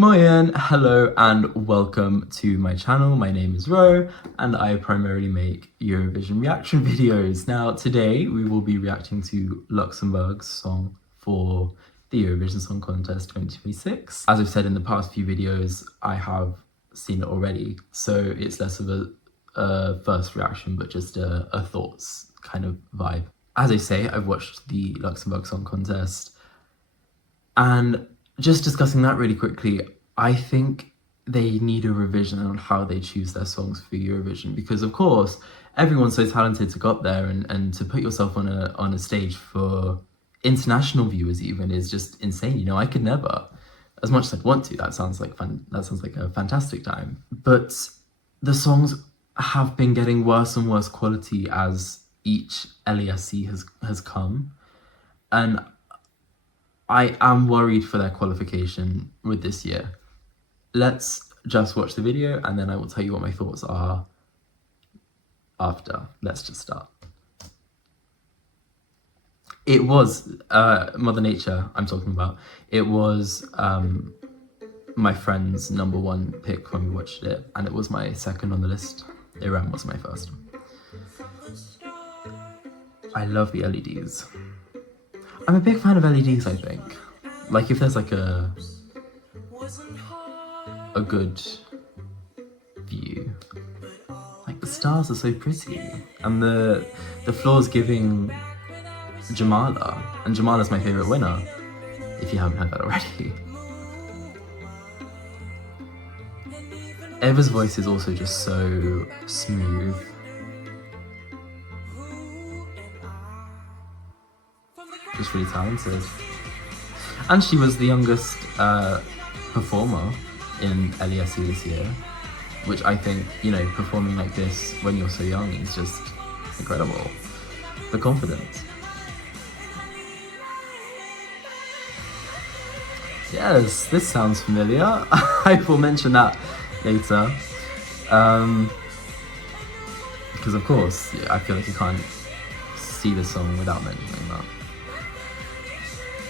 Moyen, hello and welcome to my channel. My name is Ro and I primarily make Eurovision reaction videos. Now today we will be reacting to Luxembourg's song for the Eurovision Song Contest 2026. As I've said in the past few videos, I have seen it already, so it's less of a first reaction but just a thoughts kind of vibe. As I say, I've watched the Luxembourg Song Contest and just discussing that really quickly, I think they need a revision on how they choose their songs for Eurovision, because of course everyone's so talented to go up there and to put yourself on a stage for international viewers even is just insane. You know, I could never, as much as I'd want to. That sounds like a fantastic time. But the songs have been getting worse and worse quality as each LESC has come, and I am worried for their qualification with this year. Let's just watch the video and then I will tell you what my thoughts are after. Let's just start. It was Mother Nature I'm talking about. It was my friend's #1 pick when we watched it, and it was my second on the list. Iran was my first. I love the LEDs. I'm a big fan of LEDs, I think. Like, if there's like a good view. Like, the stars are so pretty. And the floor's giving Jamala. And Jamala's my favourite winner, if you haven't heard that already. Eva's voice is also just so smooth. Just really talented. And she was the youngest performer in LESC this year, which I think, you know, performing like this when you're so young is just incredible. The confidence. Yes, this sounds familiar. I will mention that later. Because of course, I feel like you can't see the song without mentioning that.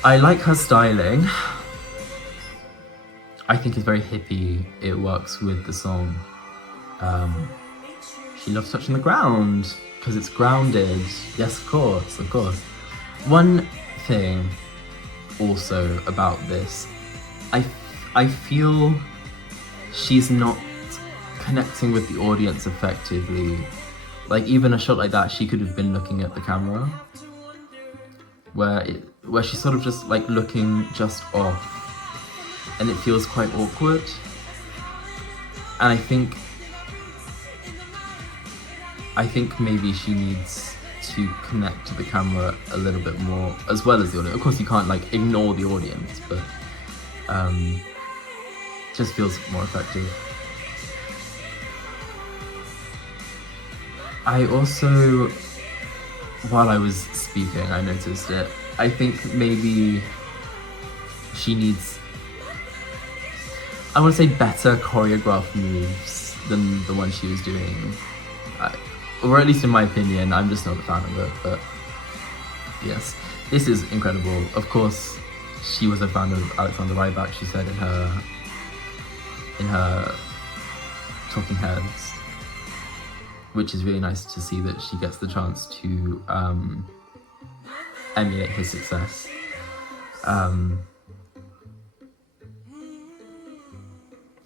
I like her styling. I think it's very hippie. It works with the song. She loves touching the ground because it's grounded. Yes, of course, of course. One thing also about this, I feel she's not connecting with the audience effectively. Like, even a shot like that, she could have been looking at the camera, where she's sort of just like looking just off, and it feels quite awkward. And I think maybe she needs to connect to the camera a little bit more, as well as the audience. Of course you can't like ignore the audience, but just feels more effective. I also, while I was speaking, I noticed it. I think maybe she needs, I want to say, better choreographed moves than the one she was doing. Or at least in my opinion, I'm just not a fan of it, but yes, this is incredible. Of course, she was a fan of Alexander Rybak, she said in her Talking Heads, which is really nice to see that she gets the chance to emulate his success.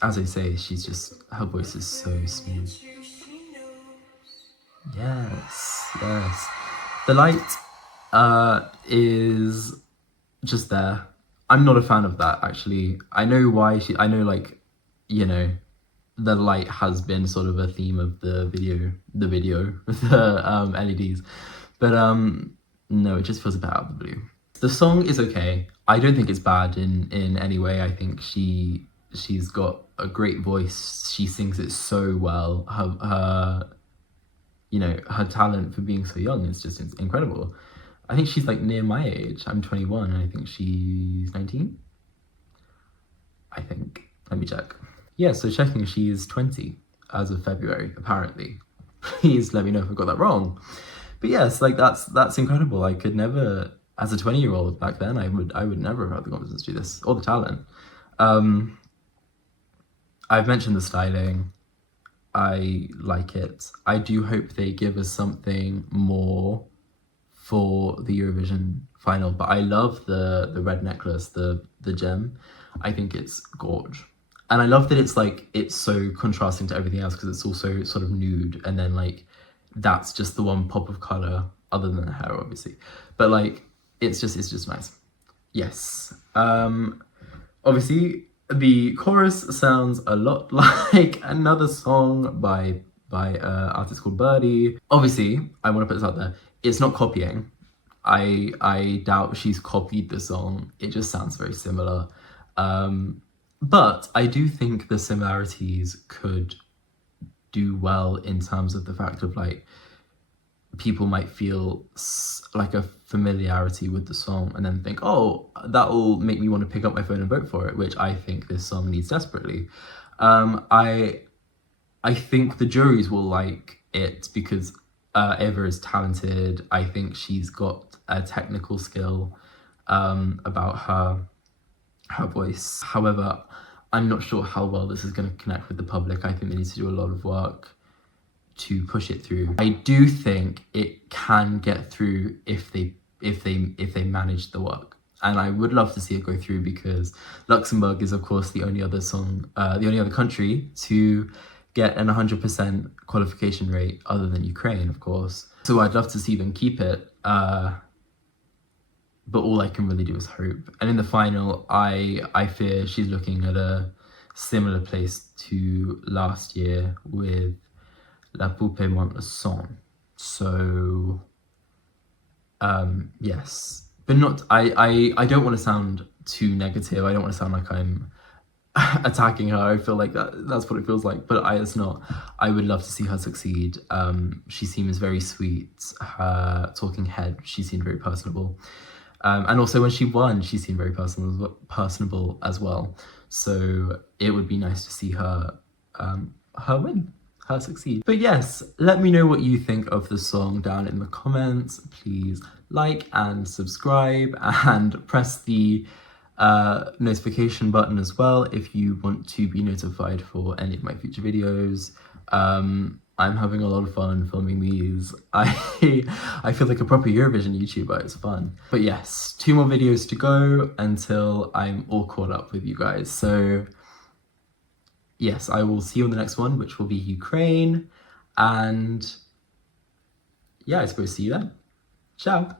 As I say, her voice is so smooth. Yes, yes. The light is just there. I'm not a fan of that, actually. I know why I know, like, you know, the light has been sort of a theme of the video with the LEDs, but no, it just feels a bit out of the blue. The song is okay. I don't think it's bad in any way. I think she's got a great voice. She sings it so well. Her you know, her talent for being so young is just incredible. I think she's like near my age. I'm 21 and I think she's 19. I think. Let me check. Yeah, so checking, she's 20 as of February, apparently. Please let me know if I got that wrong. But yes, like that's incredible. I could never, as a 20-year-old back then, I would never have had the confidence to do this, or the talent. I've mentioned the styling. I like it. I do hope they give us something more for the Eurovision final, but I love the red necklace, the gem. I think it's gorge. And I love that it's like it's so contrasting to everything else because it's also sort of nude and then like that's just the one pop of color other than the hair obviously. But like it's just nice. Yes. Obviously the chorus sounds a lot like another song by artist called Birdie. Obviously, I want to put this out there. It's not copying. I doubt she's copied the song. It just sounds very similar. But I do think the similarities could do well in terms of the fact of like people might feel like a familiarity with the song and then think, oh, that will make me want to pick up my phone and vote for it, which I think this song needs desperately. I think the juries will like it because Eva is talented. I think she's got a technical skill about her voice. However, I'm not sure how well this is going to connect with the public. I think they need to do a lot of work to push it through. I do think it can get through if they manage the work. And I would love to see it go through because Luxembourg is of course the only other country to get an 100% qualification rate other than Ukraine, of course. So I'd love to see them keep it. But all I can really do is hope. And in the final, I fear she's looking at a similar place to last year with La Poupée Monte le Sang. So, yes. But not, I don't want to sound too negative. I don't want to sound like I'm attacking her. I feel like that's what it feels like. But it's not. I would love to see her succeed. She seems very sweet. Her talking head, she seemed very personable. And also when she won, she seemed very personable as well. So it would be nice to see her win, her succeed. But yes, let me know what you think of the song down in the comments. Please like and subscribe and press the notification button as well if you want to be notified for any of my future videos. I'm having a lot of fun filming these. I feel like a proper Eurovision YouTuber, it's fun. But yes, 2 more videos to go until I'm all caught up with you guys. So yes, I will see you on the next one, which will be Ukraine. And yeah, I suppose see you then. Ciao.